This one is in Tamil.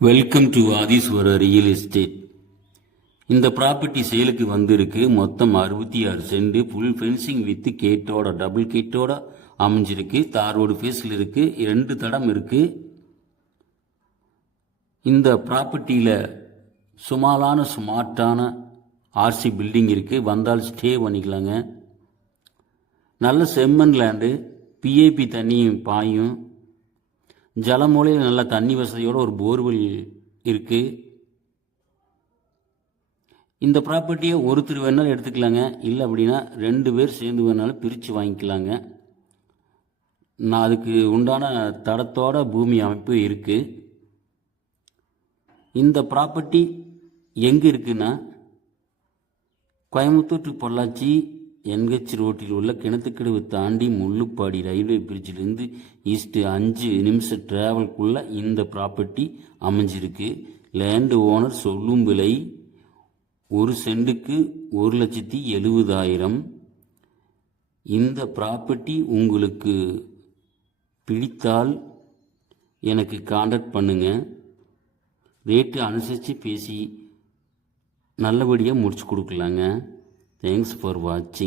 Welcome to Adheeswarar real estate. இந்த ப்ராப்பர்ட்டி சேலுக்கு வந்திருக்கு. மொத்தம் 66 சென்ட், ஃபுல் ஃபென்சிங் வித் கேட்டோட, டபுள் கேட்டோட அமைஞ்சிருக்கு. தார் ரோடு ஃபேஸில் இருக்கு. 2 தடம் இருக்கு. இந்த ப்ராப்பர்ட்டியில் ஸ்மார்ட்டான ஆர்சி பில்டிங் இருக்கு. வந்தால் ஸ்டே பண்ணிக்கலாங்க. நல்ல செம்மண் லேண்டு, பிஏபி தண்ணியும் பாயும். ஜலமூலையில் நல்ல தண்ணி வசதியோடு ஒரு போர்வெல் இருக்குது. இந்த ப்ராப்பர்ட்டியை ஒருத்தர் வேணாலும் எடுத்துக்கலாங்க. இல்லை அப்படின்னா 2 பேர் சேர்ந்து வேணாலும் பிரித்து வாங்கிக்கலாங்க. நான் அதுக்கு உண்டான தடத்தோட பூமி அமைப்பு இருக்குது. இந்த ப்ராப்பர்ட்டி எங்கே இருக்குன்னா, கோயம்புத்தூர் டு பொள்ளாச்சி என்ஹெச் ரோட்டில் உள்ள கிணத்துக்கடவு தாண்டி முள்ளுப்பாடி ரயில்வே பிரிட்ஜிலிருந்து ஈஸ்ட்டு 5 நிமிஷம் டிராவல்குள்ளே இந்த ப்ராப்பர்ட்டி அமைஞ்சிருக்கு. லேண்டு ஓனர் சொல்லும் விலை 1 சென்ட்டுக்கு 1,70,000. இந்த ப்ராப்பர்ட்டி உங்களுக்கு பிடித்தால் எனக்கு கான்டாக்ட் பண்ணுங்கள். ரேட்டு அனுசரித்து பேசி நல்லபடியாக முடிச்சு கொடுக்கலாங்க. தேங்க்ஸ் ஃபார் வாட்சிங்.